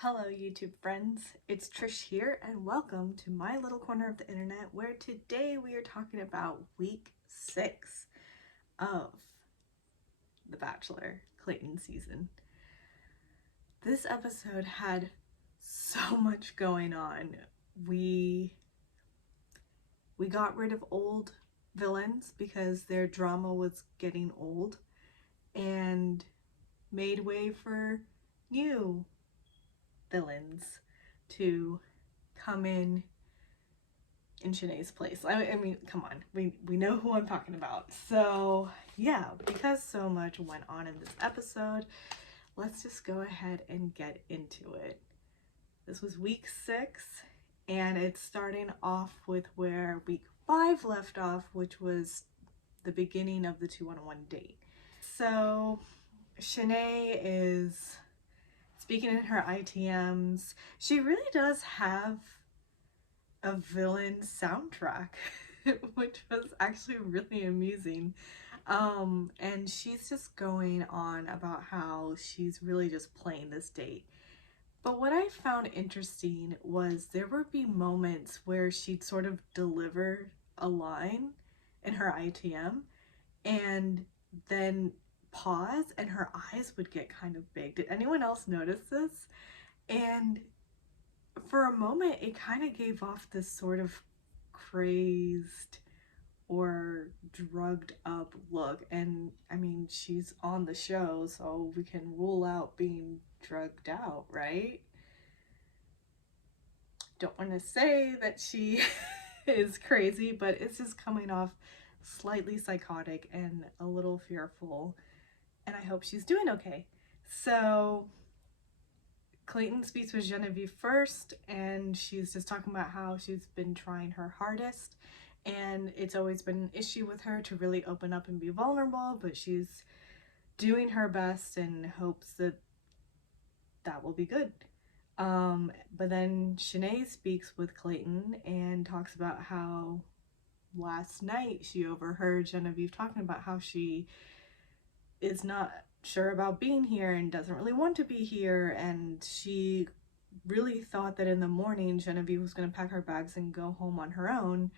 Hello YouTube friends, it's Trish here and welcome to my little corner of the internet where today we are talking about week 6 of The Bachelor Clayton season. This episode had so much going on. We got rid of old villains because their drama was getting old and made way for new villains to come in Shanae's place. I mean, come on, we know who I'm talking about. So yeah, because so much went on in this episode, let's just go ahead and get into it. This was week 6 and it's starting off with where week 5 left off, which was the beginning of the 2-on-1 date. So Shanae is speaking in her ITMs. She really does have a villain soundtrack, which was actually really amusing. And she's just going on about how she's really just playing this date. But what I found interesting was there would be moments where she'd sort of deliver a line in her ITM and then pause and her eyes would get kind of big. Did anyone else notice this? And for a moment it kind of gave off this sort of crazed or drugged up look, and I mean, she's on the show, so we can rule out being drugged out, right? Don't want to say that she is crazy, but it's just coming off slightly psychotic and a little fearful, and I hope she's doing okay. So Clayton speaks with Genevieve first, and she's just talking about how she's been trying her hardest and it's always been an issue with her to really open up and be vulnerable, but she's doing her best and hopes that that will be good. But then Shanae speaks with Clayton and talks about how last night she overheard Genevieve talking about how she is not sure about being here and doesn't really want to be here, and she really thought that in the morning Genevieve was going to pack her bags and go home on her own.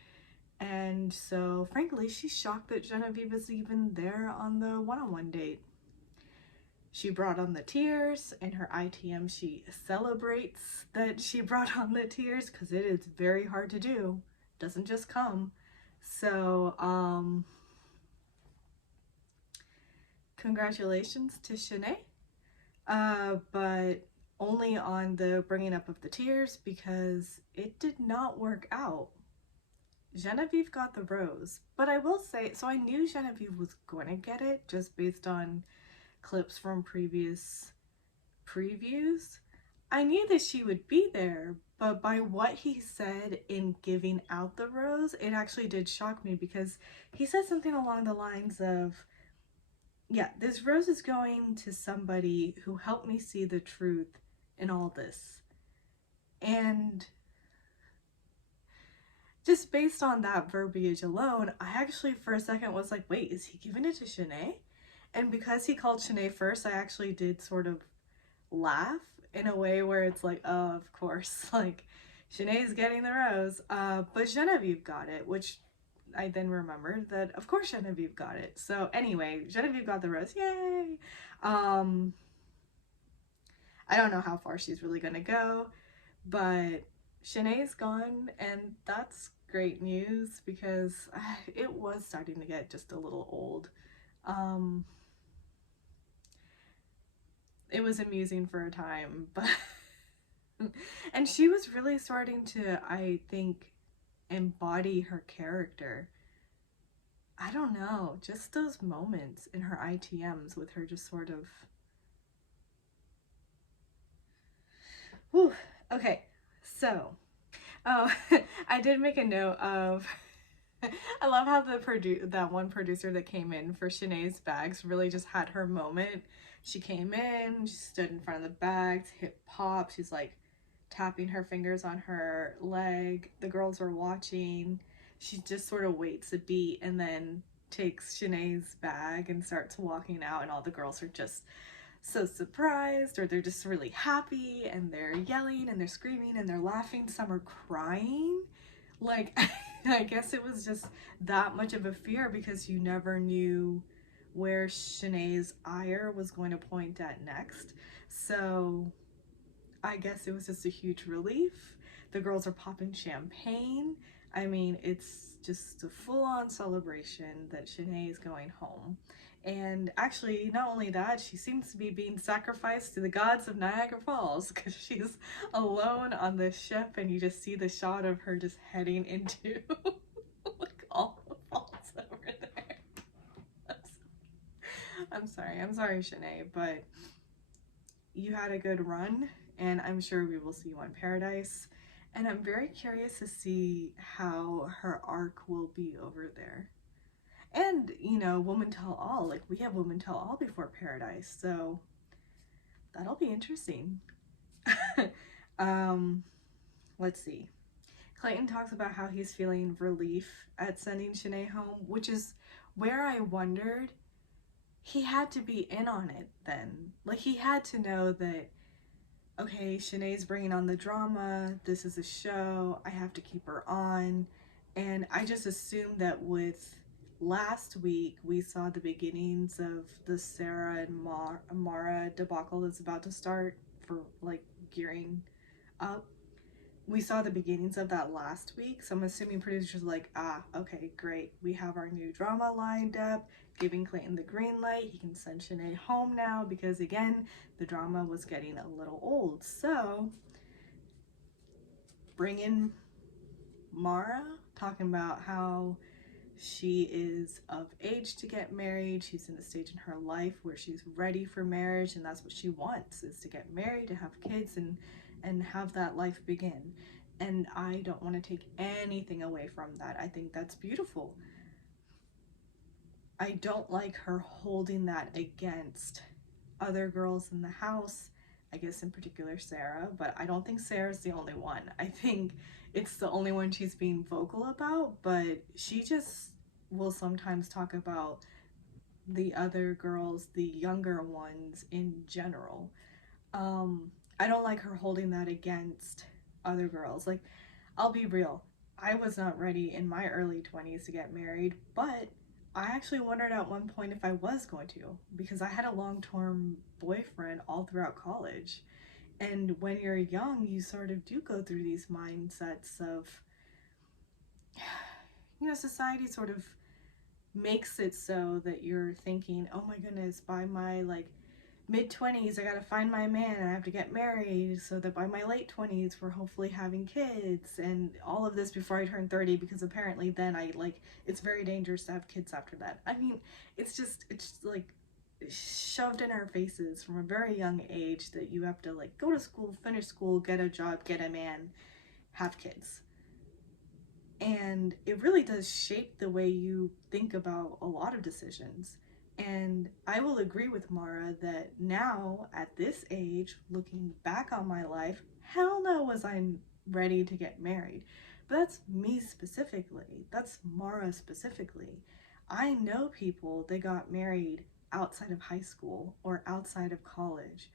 And so frankly, she's shocked that Genevieve is even there on the one-on-one date. She brought on the tears. In her ITM, she celebrates that she brought on the tears because it is very hard to do. It doesn't just come. So congratulations to Shanae, but only on the bringing up of the tears because it did not work out. Genevieve got the rose, but I will say, so I knew Genevieve was going to get it just based on clips from previous previews. I knew that she would be there, but by what he said in giving out the rose, it actually did shock me because he said something along the lines of, yeah, this rose is going to somebody who helped me see the truth in all this. And just based on that verbiage alone, I actually for a second was like, wait, is he giving it to Shanae? And because he called Shanae first, I actually did sort of laugh in a way where it's like, oh, of course, like Shanae's getting the rose. But Genevieve got it, which I then remembered that of course Genevieve got it. So anyway, Genevieve got the rose, yay! I don't know how far she's really gonna go, but Shanae's gone, and that's great news because it was starting to get just a little old. It was amusing for a time, but and she was really starting to, I think, embody her character. I don't know, just those moments in her ITMs with her just sort of, whew. Okay, so I did make a note of I love how that one producer that came in for Shanae's bags really just had her moment. She came in, she stood in front of the bags, hit pop, she's like tapping her fingers on her leg. The girls are watching. She just sort of waits a beat and then takes Shanae's bag and starts walking out, and all the girls are just so surprised, or they're just really happy and they're yelling and they're screaming and they're laughing. Some are crying. Like, I guess it was just that much of a fear because you never knew where Shanae's ire was going to point at next. So I guess it was just a huge relief. The girls are popping champagne. I mean, it's just a full-on celebration that Shanae is going home. And actually, not only that, she seems to be being sacrificed to the gods of Niagara Falls because she's alone on the ship, and you just see the shot of her just heading into like all the falls over there. I'm sorry, Shanae, but you had a good run, and I'm sure we will see you on Paradise. And I'm very curious to see how her arc will be over there. And, you know, Woman Tell All. Like, we have Woman Tell All before Paradise, so that'll be interesting. um, let's see. Clayton talks about how he's feeling relief at sending Shanae home, which is where I wondered he had to be in on it then. Like, he had to know that, okay, Shanae's bringing on the drama, this is a show, I have to keep her on. And I just assumed that with last week, we saw the beginnings of the Sarah and Mara debacle that's about to start for, like, gearing up. We saw the beginnings of that last week, so I'm assuming producers are like, okay, great, we have our new drama lined up, giving Clayton the green light, he can send Shanae home now, because again, the drama was getting a little old. So, bring in Mara, talking about how she is of age to get married, she's in a stage in her life where she's ready for marriage, and that's what she wants, is to get married, to have kids, and have that life begin. And I don't want to take anything away from that. I think that's beautiful. I don't like her holding that against other girls in the house, I guess in particular Sarah, but I don't think Sarah's the only one. I think it's the only one she's being vocal about, but she just will sometimes talk about the other girls, the younger ones in general. I don't like her holding that against other girls. Like, I'll be real, I was not ready in my early 20s to get married, but I actually wondered at one point if I was going to, because I had a long-term boyfriend all throughout college. And when you're young, you sort of do go through these mindsets of, you know, society sort of makes it so that you're thinking, oh my goodness, by my like mid-20s I gotta find my man and I have to get married, so that by my late 20s we're hopefully having kids, and all of this before I turn 30, because apparently then I like, it's very dangerous to have kids after that. I mean, it's like shoved in our faces from a very young age that you have to like go to school, finish school, get a job, get a man, have kids. And it really does shape the way you think about a lot of decisions. And I will agree with Mara that now, at this age, looking back on my life, hell no was I ready to get married. But that's me specifically. That's Mara specifically. I know people that got married outside of high school or outside of college.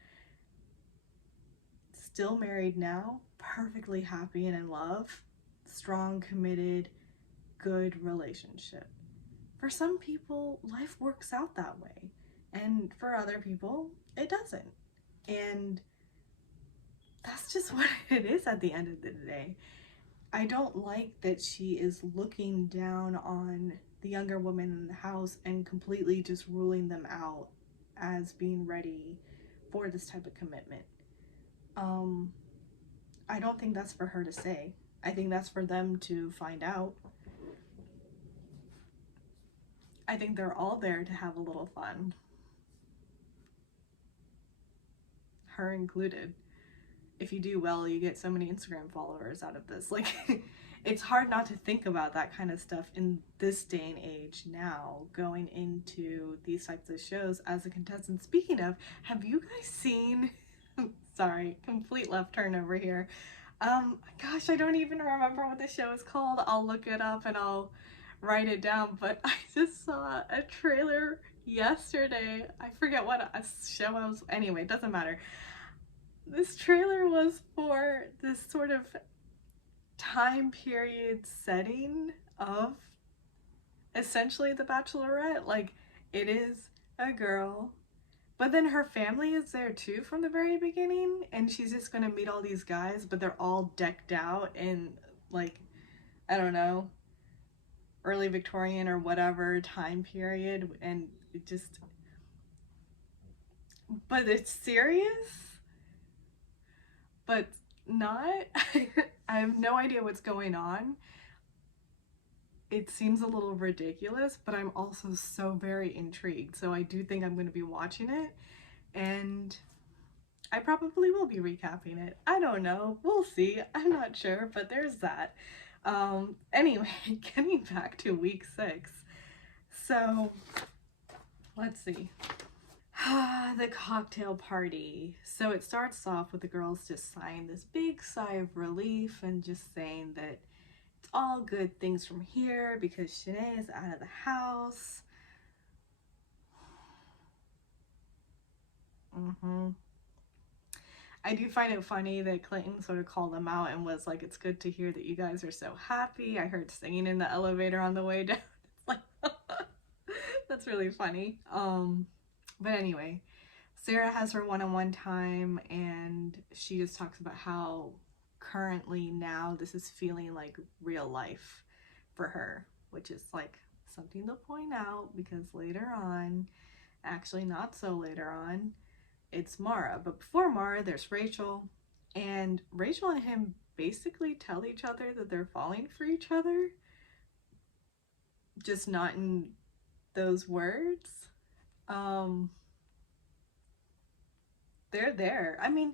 Still married now, perfectly happy and in love, strong, committed, good relationship. For some people, life works out that way, and for other people, it doesn't. And that's just what it is at the end of the day. I don't like that she is looking down on the younger women in the house and completely just ruling them out as being ready for this type of commitment. I don't think that's for her to say. I think that's for them to find out. I think they're all there to have a little fun. Her included. If you do well, you get so many Instagram followers out of this. Like, it's hard not to think about that kind of stuff in this day and age now, going into these types of shows as a contestant. Speaking of, have you guys seen, sorry, complete left turn over here. Gosh, I don't even remember what the show is called. I'll look it up and I'll write it down, but I just saw a trailer yesterday, I forget what a show I was, anyway, it doesn't matter. This trailer was for this sort of time period setting of essentially The Bachelorette. Like, it is a girl, but then her family is there too from the very beginning, and she's just gonna meet all these guys, but they're all decked out in, like, I don't know, early Victorian or whatever time period, and it just, but it's serious, but not. I have no idea what's going on. It seems a little ridiculous, but I'm also so very intrigued. So I do think I'm going to be watching it, and I probably will be recapping it. I don't know. We'll see. I'm not sure, but there's that. Anyway, getting back to week 6. So, let's see. The cocktail party. So it starts off with the girls just sighing this big sigh of relief and just saying that it's all good things from here because Shanae is out of the house. I do find it funny that Clayton sort of called them out and was like, it's good to hear that you guys are so happy. I heard singing in the elevator on the way down. It's like, that's really funny. But anyway, Sarah has her one-on-one time, and she just talks about how currently now this is feeling like real life for her, which is like something to point out because later on, actually not so later on, it's Mara. But before Mara, there's Rachel, and Rachel and him basically tell each other that they're falling for each other, just not in those words. Um, they're there. I mean,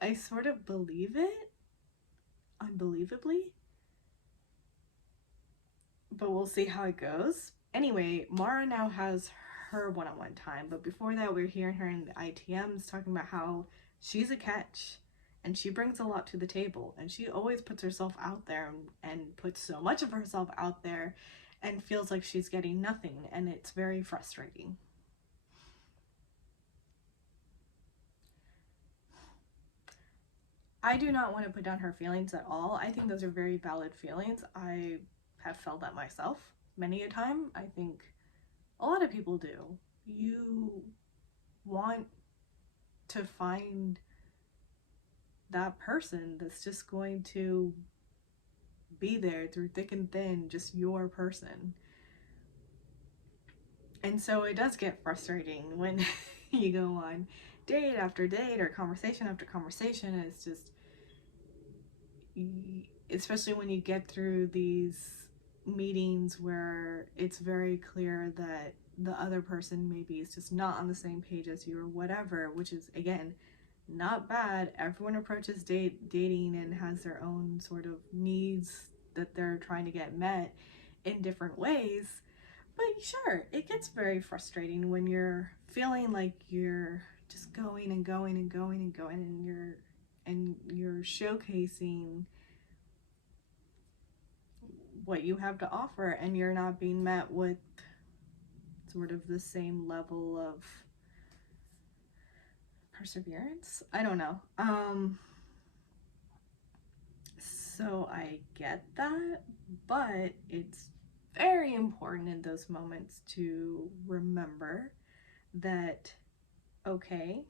I sort of believe it, unbelievably, but we'll see how it goes. Anyway, Mara now has her one-on-one time, but before that, we're hearing her in the ITMs talking about how she's a catch and she brings a lot to the table, and she always puts herself out there and puts so much of herself out there and feels like she's getting nothing, and it's very frustrating. I do not want to put down her feelings at all. I think those are very valid feelings. I have felt that myself many a time. I think a lot of people do. You want to find that person that's just going to be there through thick and thin, just your person. And so it does get frustrating when you go on date after date or conversation after conversation. And it's just, especially when you get through these meetings where it's very clear that the other person maybe is just not on the same page as you or whatever, which is, again, not bad. Everyone approaches dating and has their own sort of needs that they're trying to get met in different ways. But sure, it gets very frustrating when you're feeling like you're just going and going and going and going, and you're showcasing what you have to offer, and you're not being met with sort of the same level of perseverance. I don't know. So I get that, but it's very important in those moments to remember that, okay,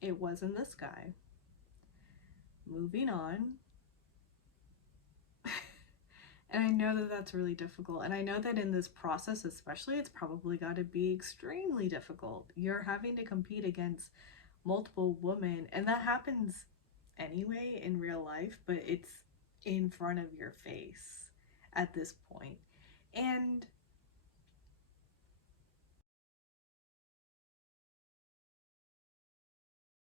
it wasn't this guy. Moving on. And I know that that's really difficult. And I know that in this process, especially, it's probably got to be extremely difficult. You're having to compete against multiple women, and that happens anyway in real life, but it's in front of your face at this point. And